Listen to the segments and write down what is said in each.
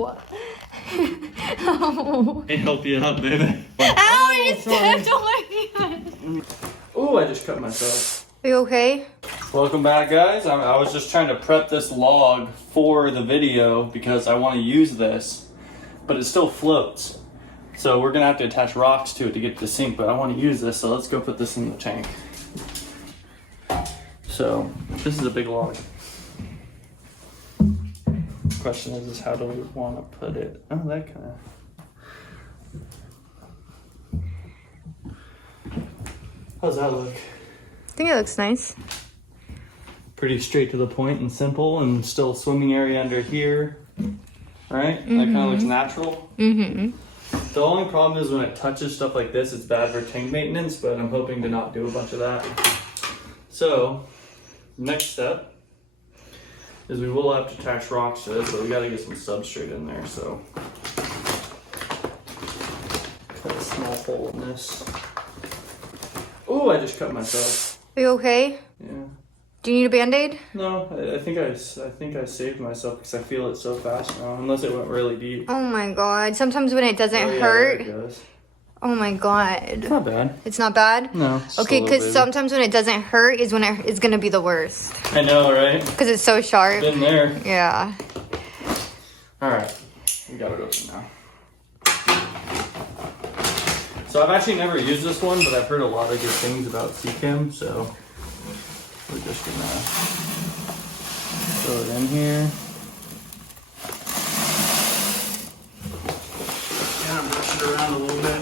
Ow! Ow! Hey, help you out, baby. Ow! You stepped on my hand. Oh, I just cut myself. Are you okay? Welcome back, guys. I was just trying to prep this log for the video because I want to use this, but it still floats. So we're gonna have to attach rocks to it to get to the sink, but I want to use this, so let's go put this in the tank. So this is a big log. Question is how do we want to put it? Oh, that kind of. How's that look? I think it looks nice. Pretty straight to the point and simple, and still swimming area under here, right? That kind of looks natural. The only problem is when it touches stuff like this, it's bad for tank maintenance, but I'm hoping to not do a bunch of that. So, next step is we will have to attach rocks to this, but we got to get some substrate in there, so. Cut a small hole in this. Oh, I just cut myself. Are you okay? Yeah. Do you need a Band-Aid? No, I think I saved myself because I feel it so fast now, unless it went really deep. Oh my god. Sometimes when it doesn't Oh, yeah, hurt. there it goes. Oh my god. It's not bad. It's not bad? No. It's just Okay, a little because bit. sometimes when it doesn't hurt is when it's gonna be the worst. I know, right? Because it's so sharp. Been there. Yeah. All right, we got it open now. So I've actually never used this one, but I've heard a lot of good things about Seachem, so we're just gonna throw it in here. Kind of brush it around a little bit.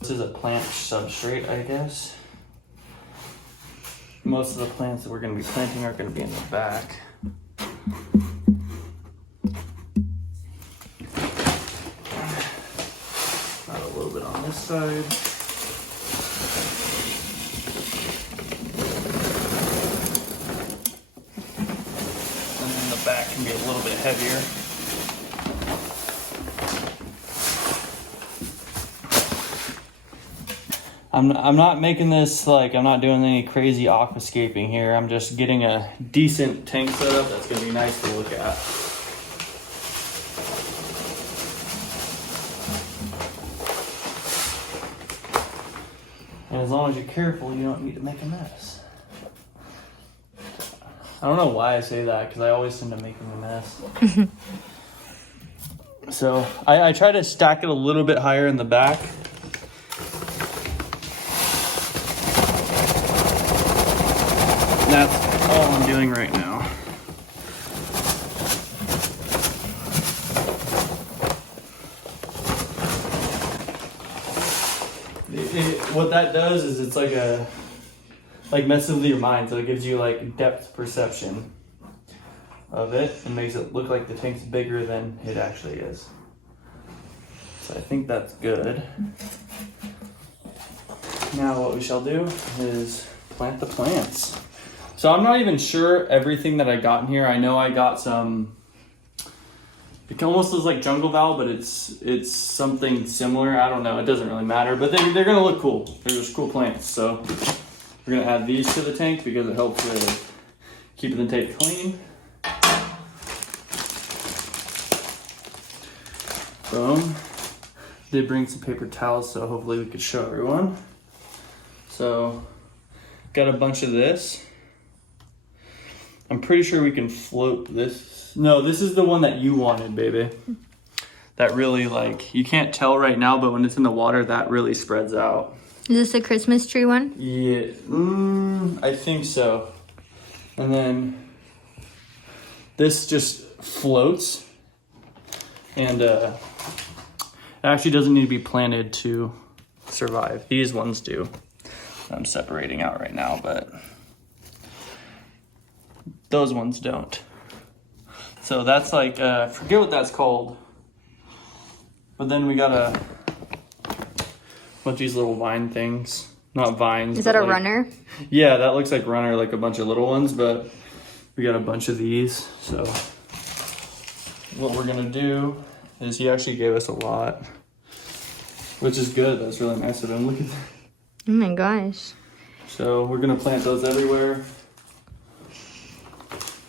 This is a plant substrate, I guess. Most of the plants that we're gonna be planting are gonna be in the back. A little bit on this side. And then the back can be a little bit heavier. I'm not making this like, I'm not doing any crazy aquascaping here. I'm just getting a decent tank setup that's gonna be nice to look at. And as long as you're careful, you don't need to make a mess. I don't know why I say that, because I always tend to make a mess. So I try to stack it a little bit higher in the back. And that's all I'm doing right now. What that does is it's like messes with your mind, so it gives you like depth perception of it and makes it look like the tank's bigger than it actually is. So I think that's good. Now what we shall do is plant the plants. So I'm not even sure everything that I got in here. I know I got some. It almost looks like jungle val, but it's something similar. I don't know. It doesn't really matter, but they're gonna look cool. They're just cool plants. So we're gonna add these to the tank because it helps with keeping the tank clean. Boom. Did bring some paper towels, so hopefully we could show everyone. So got a bunch of this. I'm pretty sure we can float this. No, this is the one that you wanted, baby. That really, like, you can't tell right now, but when it's in the water, that really spreads out. Is this the Christmas tree one? Yeah, I think so. And then this just floats. And it actually doesn't need to be planted to survive. These ones do. I'm separating out right now, but those ones don't. So that's like, I forget what that's called. But then we got a bunch of these little vine things. Not vines. Is that a like, runner? Yeah, that looks like runner, like a bunch of little ones, but we got a bunch of these. So what we're gonna do is he actually gave us a lot, which is good. That's really nice of him. Look at that. Oh my gosh. So we're gonna plant those everywhere.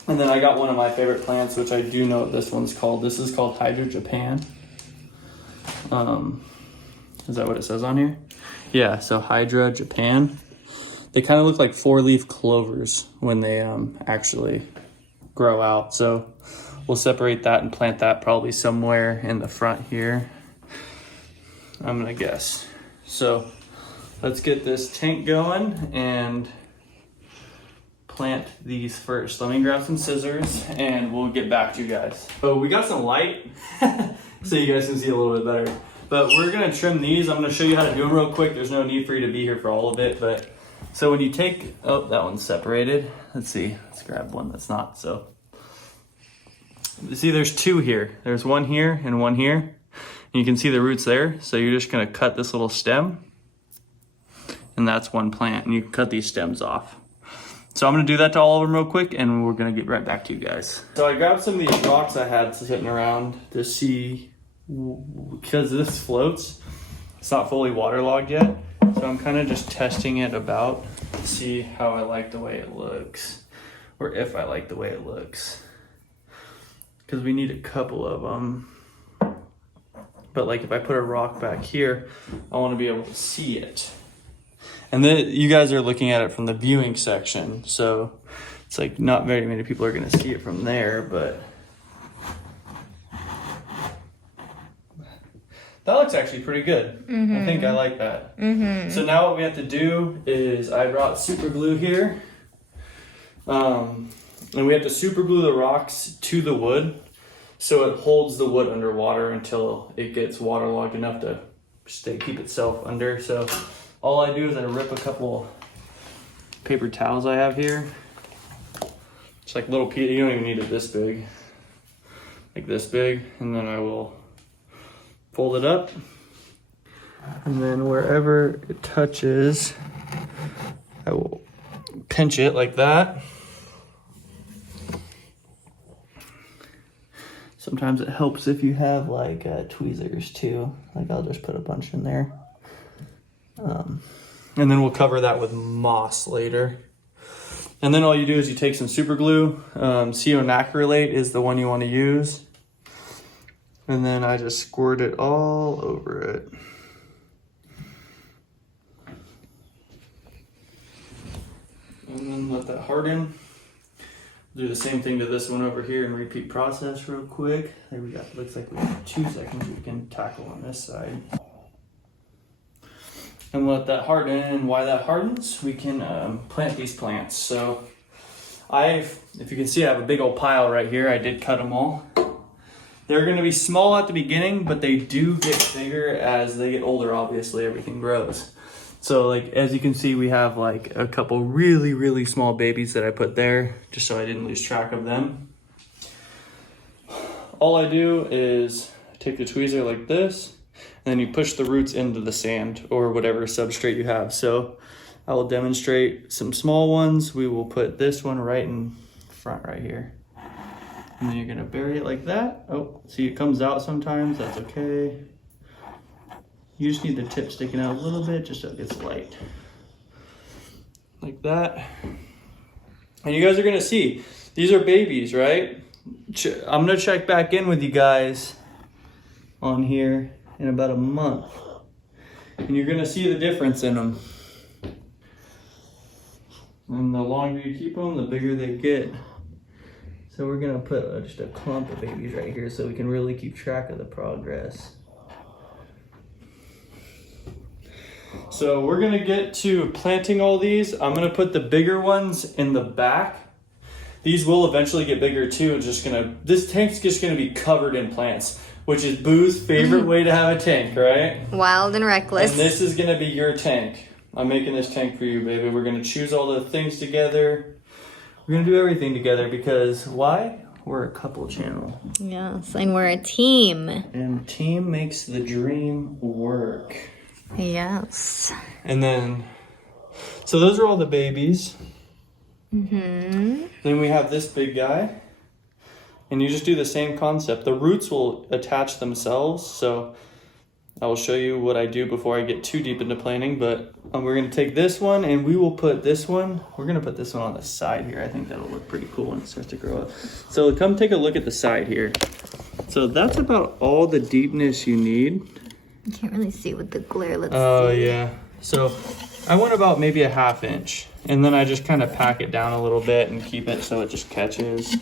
And then I got one of my favorite plants, which I do know what this one's called. This is called Hydra Japan. Is that what it says on here? Yeah, so Hydra Japan. They kind of look like 4-leaf clovers when they actually grow out. So we'll separate that and plant that probably somewhere in the front here, I'm gonna guess. So let's get this tank going and plant these first. Let me grab some scissors and we'll get back to you guys. So we got some light so you guys can see a little bit better. But we're gonna trim these. I'm gonna show you how to do them real quick. There's no need for you to be here for all of it. But so when you take, oh, that one's separated. Let's see, let's grab one that's not. So see, there's two here. There's one here and one here. And you can see the roots there. So you're just gonna cut this little stem and that's one plant, and you can cut these stems off. So I'm gonna do that to all of them real quick and we're gonna get right back to you guys. So I grabbed some of these rocks I had sitting around to see, because this floats, it's not fully waterlogged yet. So I'm kind of just testing it about to see how I like the way it looks, or if I like the way it looks. Because we need a couple of them. But like if I put a rock back here, I want to be able to see it. And then you guys are looking at it from the viewing section, so it's like not very many people are going to see it from there, but that looks actually pretty good. I think I like that. So now what we have to do is I brought super glue here, and we have to super glue the rocks to the wood so it holds the wood underwater until it gets waterlogged enough to keep itself under. So all I do is I rip a couple paper towels I have here. It's like little pieces, you don't even need it this big. Like this big, and then I will fold it up. And then wherever it touches, I will pinch it like that. Sometimes it helps if you have like tweezers too. Like I'll just put a bunch in there. And then we'll cover that with moss later. And then all you do is you take some super glue. Ceonacrylate is the one you want to use. And then I just squirt it all over it. And then let that harden. Do the same thing to this one over here and repeat process real quick. There we go. Looks like we have 2 seconds we can tackle on this side. And let that harden, and while that hardens, we can plant these plants. So if you can see, I have a big old pile right here. I did cut them all. They're gonna be small at the beginning, but they do get bigger as they get older. Obviously, everything grows. So like, as you can see, we have like a couple really, really small babies that I put there just so I didn't lose track of them. All I do is take the tweezer like this, and then you push the roots into the sand or whatever substrate you have. So I will demonstrate some small ones. We will put this one right in front right here. And then you're gonna bury it like that. Oh, see, it comes out sometimes, that's okay. You just need the tip sticking out a little bit just so it gets light. Like that. And you guys are gonna see, these are babies, right? I'm gonna check back in with you guys on here in about a month. And you're gonna see the difference in them. And the longer you keep them, the bigger they get. So we're gonna put just a clump of babies right here so we can really keep track of the progress. So we're gonna get to planting all these. I'm gonna put the bigger ones in the back. These will eventually get bigger too. This tank's just gonna be covered in plants, which is Boo's favorite way to have a tank, right? Wild and reckless. And this is gonna be your tank. I'm making this tank for you, baby. We're gonna choose all the things together. We're gonna do everything together because why? We're a couple channel. Yes, and we're a team. And team makes the dream work. Yes. And then, so those are all the babies. Mm-hmm. Then we have this big guy. And you just do the same concept. The roots will attach themselves. So I will show you what I do before I get too deep into planting, but we're gonna take this one and we will put this one, we're gonna put this one on the side here. I think that'll look pretty cool when it starts to grow up. So come take a look at the side here. So that's about all the deepness you need. You can't really see with the glare. Let's see. Oh yeah. So I went about maybe a 1/2 inch and then I just kind of pack it down a little bit and keep it so it just catches.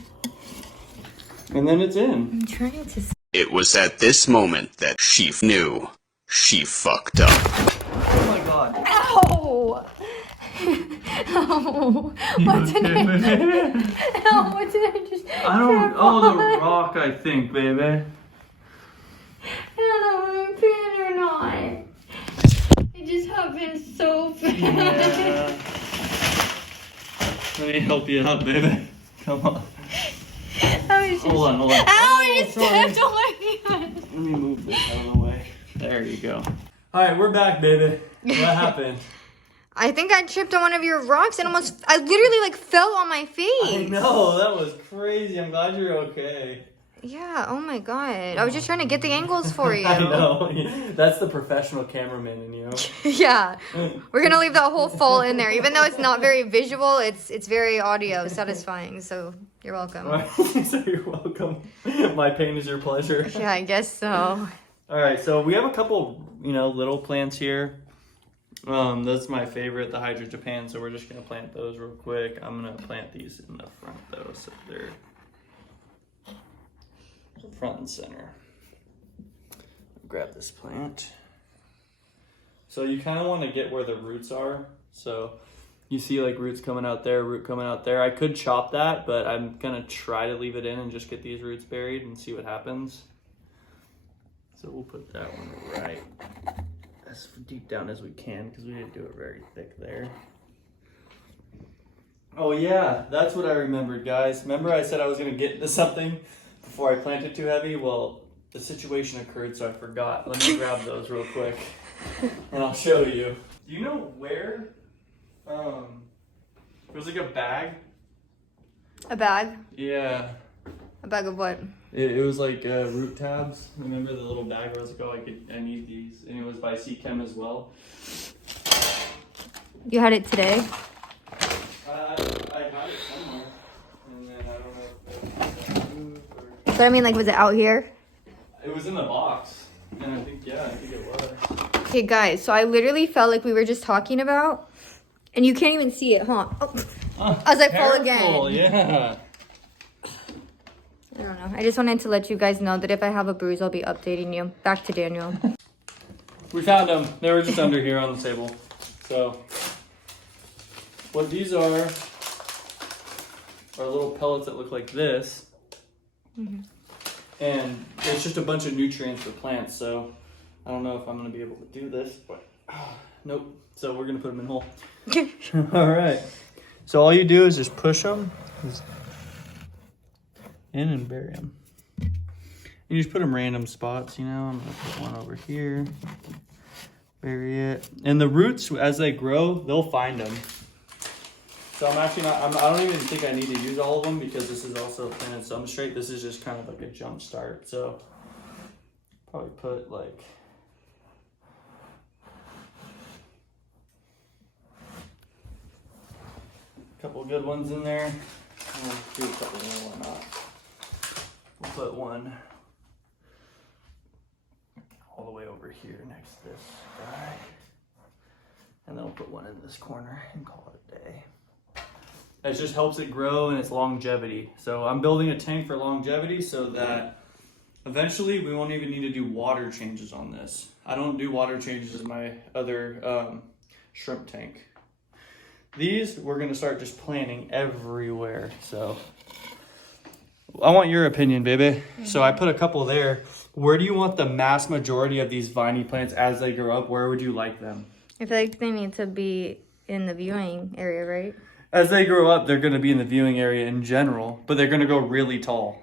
And then it's in. I'm trying to see. It was at this moment that she knew she fucked up. Oh my god. Ow! Ow! What did Ow, what did I just I don't, trip oh, on? the rock, I think, baby. I don't know if I'm paying or not. It just happened so fast. Yeah. Let me help you out, baby. Come on. Hold on. Ow, I just sorry. stepped on my hand. Let me move this out of the way. There you go. All right, we're back, baby. What happened? I think I tripped on one of your rocks and I literally like fell on my face. I know, that was crazy. I'm glad you're okay. Yeah, oh my god. I was just trying to get the angles for you. I know. That's the professional cameraman in you. Yeah. We're gonna leave that whole fall in there. Even though it's not very visual, it's very audio satisfying. So you're welcome. Right. So you're welcome. My pain is your pleasure. Yeah, I guess so. All right, so we have a couple, little plants here. That's my favorite, the Hydra Japan. So we're just gonna plant those real quick. I'm gonna plant these in the front though, so they're front and center. Grab this plant. So you kind of want to get where the roots are. So you see like roots coming out there, root coming out there. I could chop that, but I'm gonna try to leave it in and just get these roots buried and see what happens. So we'll put that one right as deep down as we can because we didn't do it very thick there. Oh yeah, that's what I remembered, guys. Remember I said I was gonna get into something before I planted too heavy? Well, the situation occurred, so I forgot. Let me grab those real quick and I'll show you. Do you know where? It was like a bag. A bag? Yeah. A bag of what? It was like root tabs. Remember the little bag where I was like, oh, I need these. And it was by Chem as well. You had it today? I had it somewhere. And then I don't know if it moved or... So I mean, like, was it out here? It was in the box. And I think it was. Okay, guys, so I literally felt like we were just talking about, and you can't even see it, huh? Oh, as I fall again. Yeah. I don't know. I just wanted to let you guys know that if I have a bruise, I'll be updating you. Back to Daniel. We found them. They were just under here on the table. So, what these are little pellets that look like this. Mm-hmm. And it's just a bunch of nutrients for plants. So, I don't know if I'm going to be able to do this, but nope. So, we're going to put them in whole. All right. So, all you do is just push them in and bury them. You just put them random spots, I'm going to put one over here. Bury it. And the roots, as they grow, they'll find them. So I'm actually not, I don't even think I need to use all of them because this is also planted substrate. This is just kind of like a jump start. So probably put like a couple good ones in there. I'll do a couple more, why not? We'll put one all the way over here next to this guy. And then we'll put one in this corner and call it a day. It just helps it grow and its longevity. So I'm building a tank for longevity so that eventually we won't even need to do water changes on this. I don't do water changes in my other shrimp tank. These we're gonna start just planting everywhere. So I want your opinion, baby. Mm-hmm. So I put a couple there. Where do you want the mass majority of these viney plants as they grow up? Where would you like them? I feel like they need to be in the viewing area, right? As they grow up, they're going to be in the viewing area in general, but they're going to go really tall.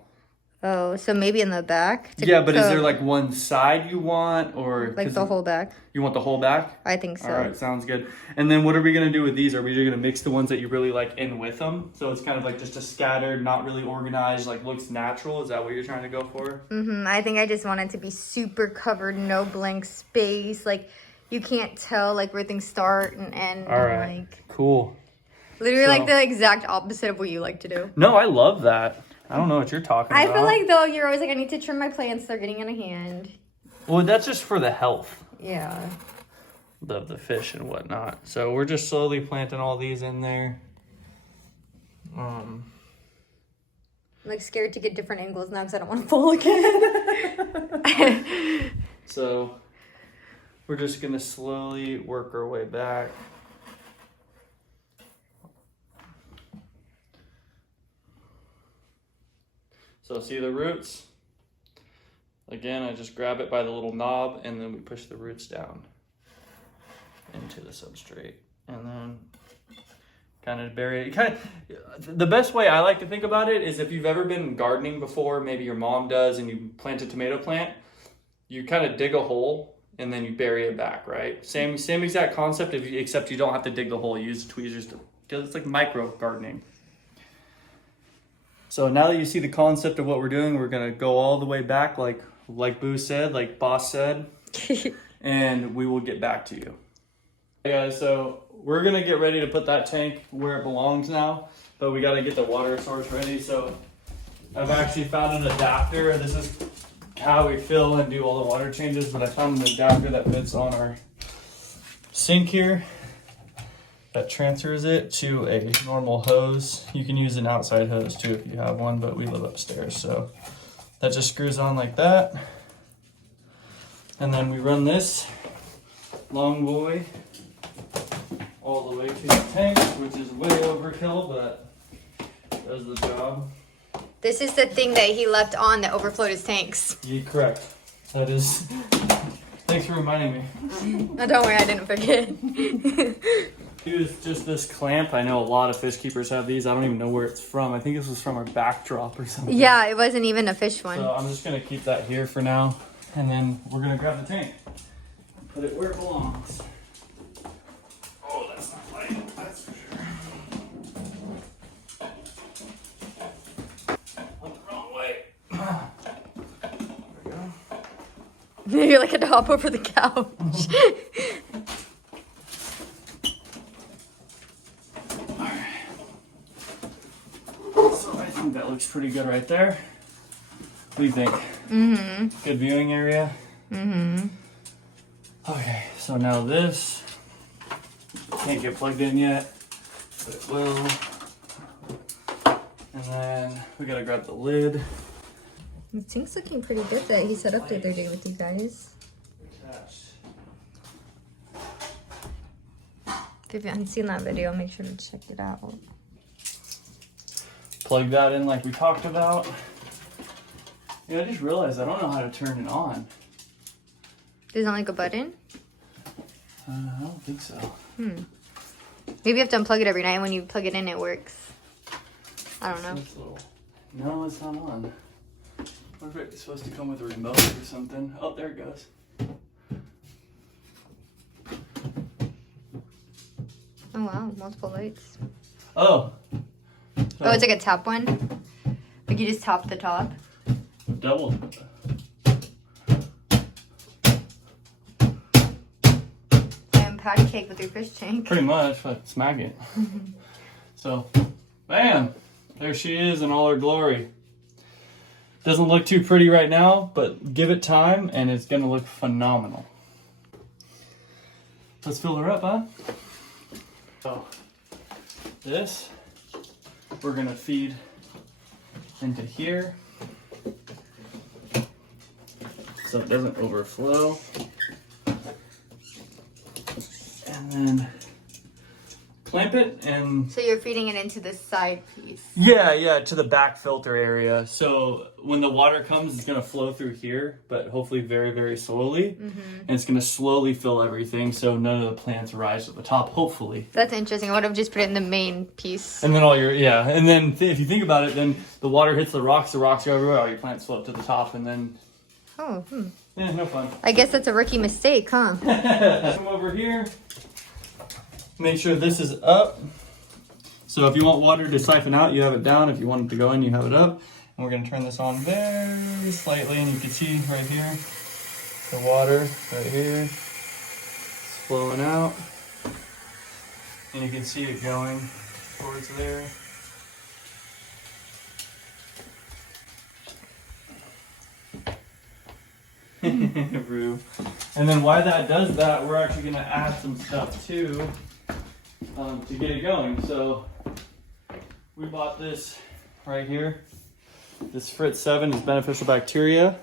Oh, so maybe in the back? Yeah, but is there like one side you want, or like the whole back? You want the whole back? I think so. All right, sounds good. And then what are we gonna do with these? Are we just gonna mix the ones that you really like in with them? So it's kind of like just a scattered, not really organized, like looks natural. Is that what you're trying to go for? I think I just want it to be super covered, no blank space. Like you can't tell like where things start and end. All right, Like cool. literally like the exact opposite of what you like to do. No, I love that. I don't know what you're talking about. I feel like though you're always like, I need to trim my plants. They're getting in a hand. Well, that's just for the health. Yeah. Of the fish and whatnot. So we're just slowly planting all these in there. I'm like scared to get different angles now because I don't want to fall again. So we're just gonna slowly work our way back. So see the roots? Again, I just grab it by the little knob and then we push the roots down into the substrate. And then kind of bury it. The best way I like to think about it is if you've ever been gardening before, maybe your mom does, and you plant a tomato plant, you kind of dig a hole and then you bury it back, right? Same exact concept, except you don't have to dig the hole. You use tweezers because it's like micro gardening. So now that you see the concept of what we're doing, we're gonna go all the way back, like Boo said, like Boss said, and we will get back to you. Hey guys, so we're gonna get ready to put that tank where it belongs now, but we gotta get the water source ready. So I've actually found an adapter. This is how we fill and do all the water changes, but I found an adapter that fits on our sink here that transfers it to a normal hose. You can use an outside hose too if you have one, but we live upstairs, so that just screws on like that. And then we run this long boy all the way to the tank, which is way overkill, but does the job. This is the thing that he left on that overflowed his tanks. Yeah, correct. That is. Thanks for reminding me. No, don't worry, I didn't forget. Use just this clamp. I know a lot of fish keepers have these. I don't even know where it's from. I think this was from our backdrop or something. Yeah, it wasn't even a fish one. So I'm just gonna keep that here for now, and then we're gonna grab the tank, put it where it belongs. Oh, that's not light. That's for sure. Went the wrong way. There we go. You're like a hop over the couch. That looks pretty good right there. What do you think? Mm-hmm. Good viewing area? Mm-hmm. Okay, so now this can't get plugged in yet, but it will. And then we gotta grab the lid. The tank's looking pretty good that he set up the other day with you guys. If you haven't seen that video, make sure to check it out. Plug that in like we talked about. Yeah, I just realized I don't know how to turn it on. There's not like a button? I don't think so. Maybe you have to unplug it every night. When you plug it in, it works. I don't know. No, it's not on. What if it's supposed to come with a remote or something? Oh, there it goes. Oh wow, multiple lights. Oh. Oh, it's like a top one? Like you just top the top? Double. And patty cake with your fish tank. Pretty much, but smack it. So, bam! There she is in all her glory. Doesn't look too pretty right now, but give it time and it's gonna look phenomenal. Let's fill her up, huh? So, this we're gonna feed into here so it doesn't overflow. And then clamp it and... So you're feeding it into the side piece. Yeah, to the back filter area. So when the water comes, it's gonna flow through here, but hopefully very, very slowly. And it's gonna slowly fill everything so none of the plants rise to the top, hopefully. That's interesting. I would have just put it in the main piece. And then all your, and then if you think about it, then the water hits the rocks go everywhere, all your plants float to the top, and then... Oh, Yeah, no fun. I guess that's a rookie mistake, huh? Come over here. Make sure this is up. So if you want water to siphon out, you have it down. If you want it to go in, you have it up. And we're going to turn this on very slightly, and you can see right here, the water right here. It's flowing out. And you can see it going towards there. Rue. And then why that does that, we're actually going to add some stuff too to get it going. So we bought this right here. This Fritz 7 is beneficial bacteria. It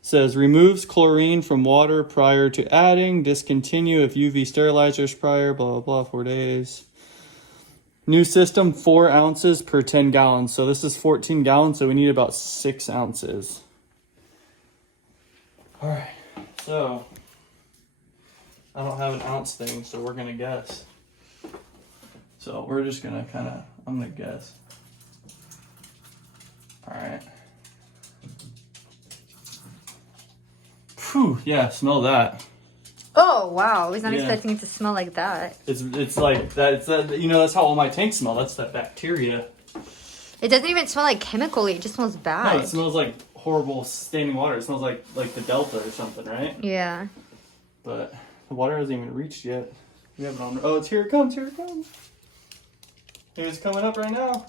says removes chlorine from water prior to adding. Discontinue if UV sterilizers prior. Blah blah blah. 4 days. New system, 4 ounces per 10 gallons. So this is 14 gallons. So we need about 6 ounces. All right, so I don't have an ounce thing, so we're gonna guess. So we're just gonna I'm gonna guess. All right. Phew, yeah, smell that. Oh, wow. I was not Yeah. expecting it to smell like that. It's like that. It's that, that's how all my tanks smell. That's that bacteria. It doesn't even smell like chemically. It just smells bad. No, it smells like horrible standing water. It smells like the Delta or something, right? Yeah. But the water hasn't even reached yet. We have it on. Oh, it's here. It comes. Here it comes. It's coming up right now.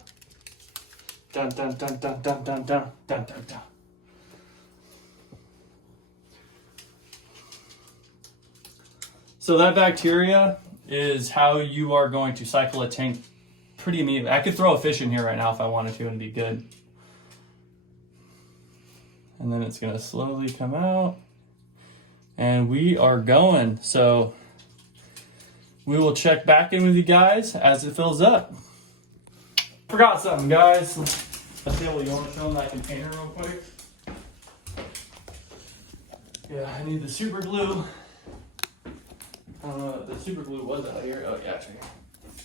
Dun dun dun dun dun dun dun dun dun dun. So that bacteria is how you are going to cycle a tank pretty immediately. I could throw a fish in here right now if I wanted to and be good. And then it's gonna slowly come out. And we are going. So we will check back in with you guys as it fills up. Forgot something, guys. Basil, you want to show them that container real quick? Yeah, I need the super glue. I don't know if the super glue was out here. Oh, yeah, it's right here.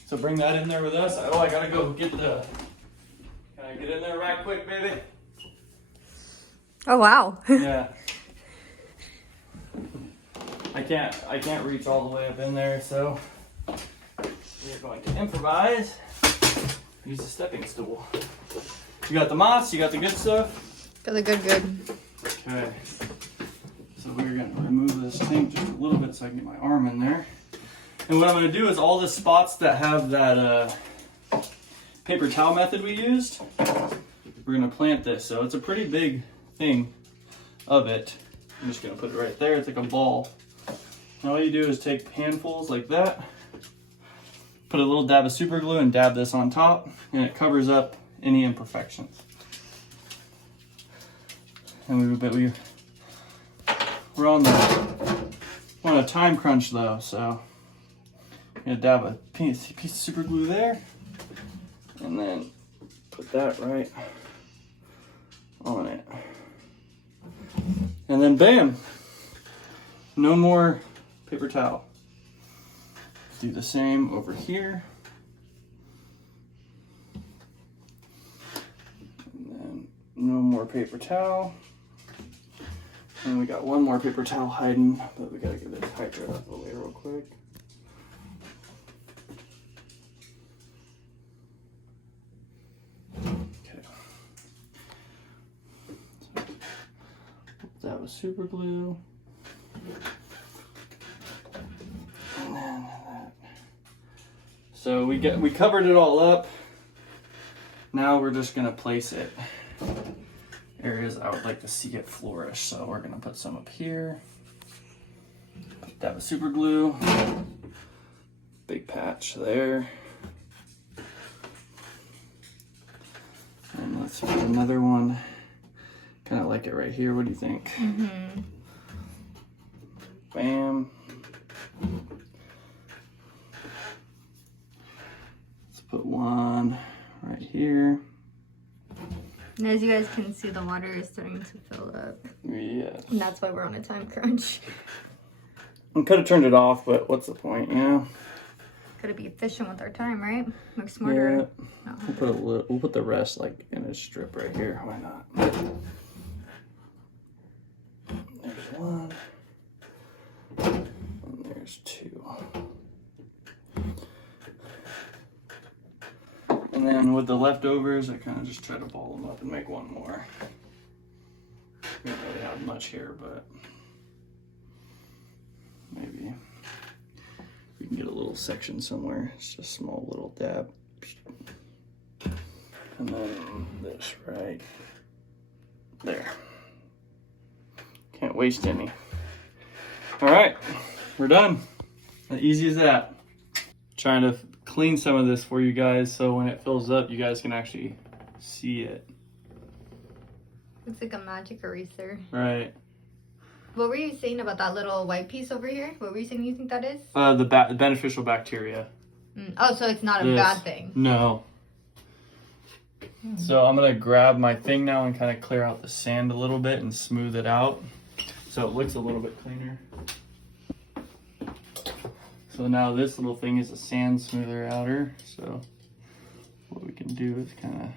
So bring that in there with us. Oh, I gotta go get the... Can I get in there right quick, baby? Oh, wow. Yeah. I can't reach all the way up in there, so we're going to improvise. Use a stepping stool. You got the moss, you got the good stuff? Got the good. Okay. So we're going to remove this tank just a little bit so I can get my arm in there. And what I'm going to do is all the spots that have that paper towel method we used, we're going to plant this. So it's a pretty big thing of it. I'm just going to put it right there. It's like a ball. And all you do is take handfuls like that, put a little dab of super glue and dab this on top, and it covers up any imperfections. And we're on a time crunch though, so I'm gonna dab a piece of super glue there, and then put that right on it. And then bam, no more paper towel. Do the same over here. And then no more paper towel. And we got one more paper towel hiding, but we gotta get this hydrate out of the way real quick. Okay. So, that was super glue. And then that. So we covered it all up. Now we're just gonna place it areas I would like to see it flourish. So we're gonna put some up here. That was super glue. Big patch there. And let's put another one. Kind of like it right here. What do you think? Mm-hmm. Bam. put one right here. And as you guys can see, the water is starting to fill up. Yeah. And that's why we're on a time crunch. I could have turned it off, but what's the point, you know? Gotta be efficient with our time, right? Look smarter. Yeah. No. We'll put the rest like in a strip right here. Why not? There's one. And there's two. And then with the leftovers, I kind of just try to ball them up and make one more. We don't really have much here, but maybe we can get a little section somewhere. It's just a small little dab. And then this right there. Can't waste any. All right, we're done. As easy as that. Trying to clean some of this for you guys so when it fills up, you guys can actually see it. It's like a magic eraser. Right. What were you saying about that little white piece over here? What were you saying you think that is? The beneficial bacteria. Oh, so it's not a bad thing. No. So I'm gonna grab my thing now and kind of clear out the sand a little bit and smooth it out so it looks a little bit cleaner. So now this little thing is a sand smoother outer. So what we can do is kind of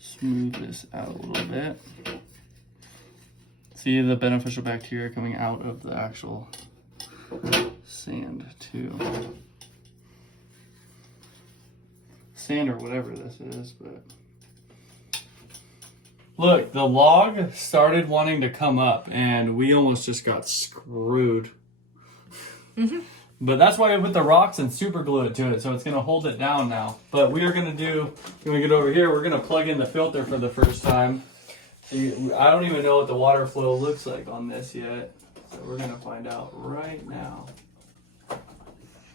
smooth this out a little bit. See the beneficial bacteria coming out of the actual sand too. Sand or whatever this is, but look, the log started wanting to come up and we almost just got screwed. But that's why I put the rocks and super glue it to it, so it's gonna hold it down now. But we are gonna do, when we get over here, we're gonna plug in the filter for the first time. I don't even know what the water flow looks like on this yet, so we're gonna find out right now.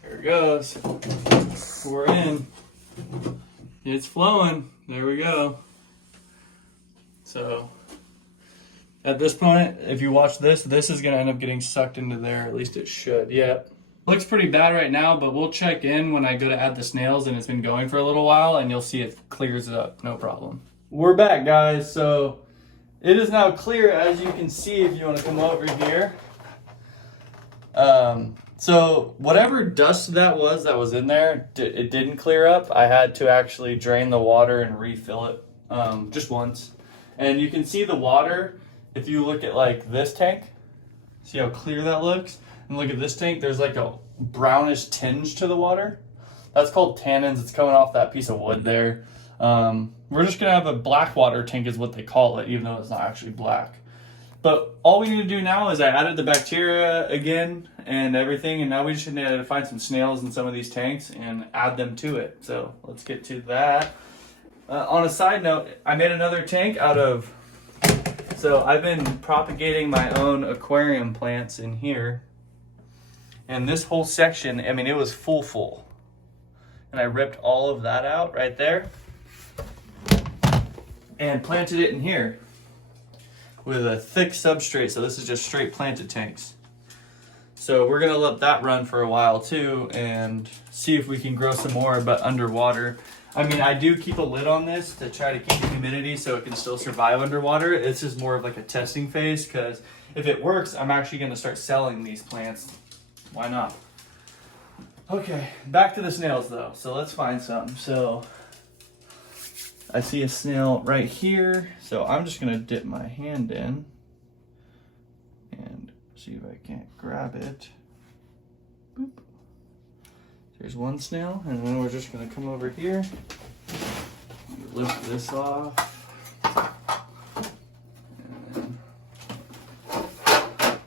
There it goes. We're in. It's flowing. There we go. So at this point, if you watch this is gonna end up getting sucked into there. At least it should. Yep. Looks pretty bad right now, but we'll check in when I go to add the snails and it's been going for a little while and you'll see it clears it up. No problem. We're back, guys. So it is now clear, as you can see if you want to come over here. So whatever dust that was in there, it didn't clear up. I had to actually drain the water and refill it just once. And you can see the water, if you look at like this tank, see how clear that looks? And look at this tank, there's like a brownish tinge to the water. That's called tannins. It's coming off that piece of wood there. We're just gonna have a black water tank is what they call it, even though it's not actually black. But all we need to do now is I added the bacteria again and everything, and now we just need to find some snails in some of these tanks and add them to it. So let's get to that. On a side note, I made another tank out of, so I've been propagating my own aquarium plants in here. And this whole section, I mean, it was full. And I ripped all of that out right there and planted it in here with a thick substrate. So this is just straight planted tanks. So we're gonna let that run for a while too and see if we can grow some more, but underwater. I mean, I do keep a lid on this to try to keep the humidity so it can still survive underwater. It's just more of like a testing phase, because if it works, I'm actually gonna start selling these plants. Why not? Okay, back to the snails though. So let's find some. So I see a snail right here. So I'm just gonna dip my hand in and see if I can't grab it. Boop. There's one snail, and then we're just gonna come over here, lift this off, and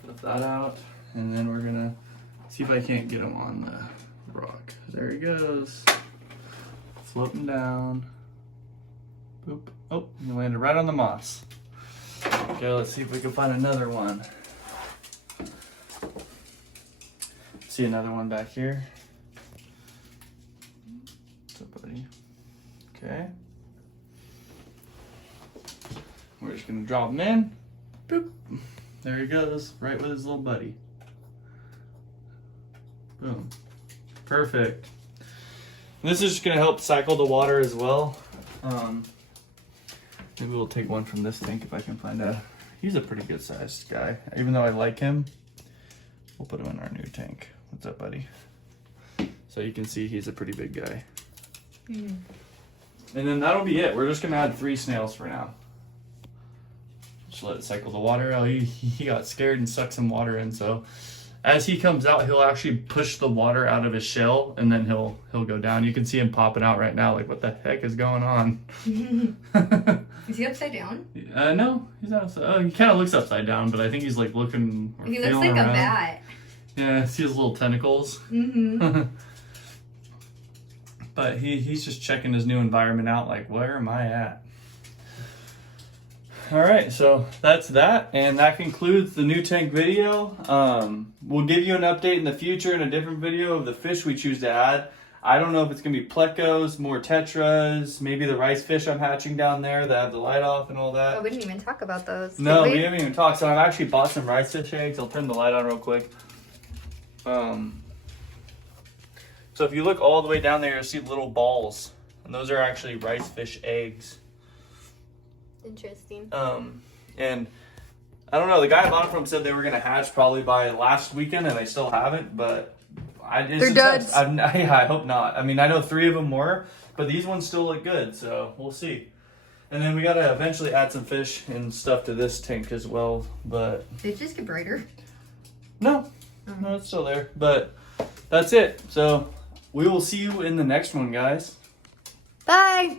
lift that out, and then we're gonna see if I can't get him on the rock. There he goes, floating down. Boop. Oh, he landed right on the moss. Okay, let's see if we can find another one. See another one back here. What's up, buddy? Okay. We're just gonna drop him in. Boop. There he goes, right with his little buddy. Boom. Perfect. This is just gonna help cycle the water as well. Maybe we'll take one from this tank if I can find a. He's a pretty good sized guy. Even though I like him, we'll put him in our new tank. What's up, buddy? So you can see he's a pretty big guy. And then that'll be it. We're just gonna add 3 snails for now. Just let it cycle the water. Oh, he got scared and sucked some water in. So as he comes out, he'll actually push the water out of his shell, and then he'll go down. You can see him popping out right now. Like, what the heck is going on? Is he upside down? No, he's not upside. Oh, he kind of looks upside down, but I think he's like looking. He looks like around. a bat. Yeah, see his little tentacles. But he's just checking his new environment out. Like, where am I at? All right, so that's that, and that concludes the new tank video. We'll give you an update in the future in a different video of the fish we choose to add. I don't know if it's gonna be plecos, more tetras, maybe the rice fish I'm hatching down there that have the light off and all that. Oh, we didn't even talk about those. No, we haven't even talked. So I've actually bought some rice fish eggs. I'll turn the light on real quick. So if you look all the way down there, you'll see little balls, and those are actually rice fish eggs. Interesting. And I don't know, the guy I bought it from said they were gonna hatch probably by last weekend, and they still haven't, but they're duds. I hope not. I mean, I know 3 of them were, but these ones still look good, so we'll see. And then we gotta eventually add some fish and stuff to this tank as well, but... Did it just get brighter? No, it's still there, but that's it. So we will see you in the next one, guys. Bye!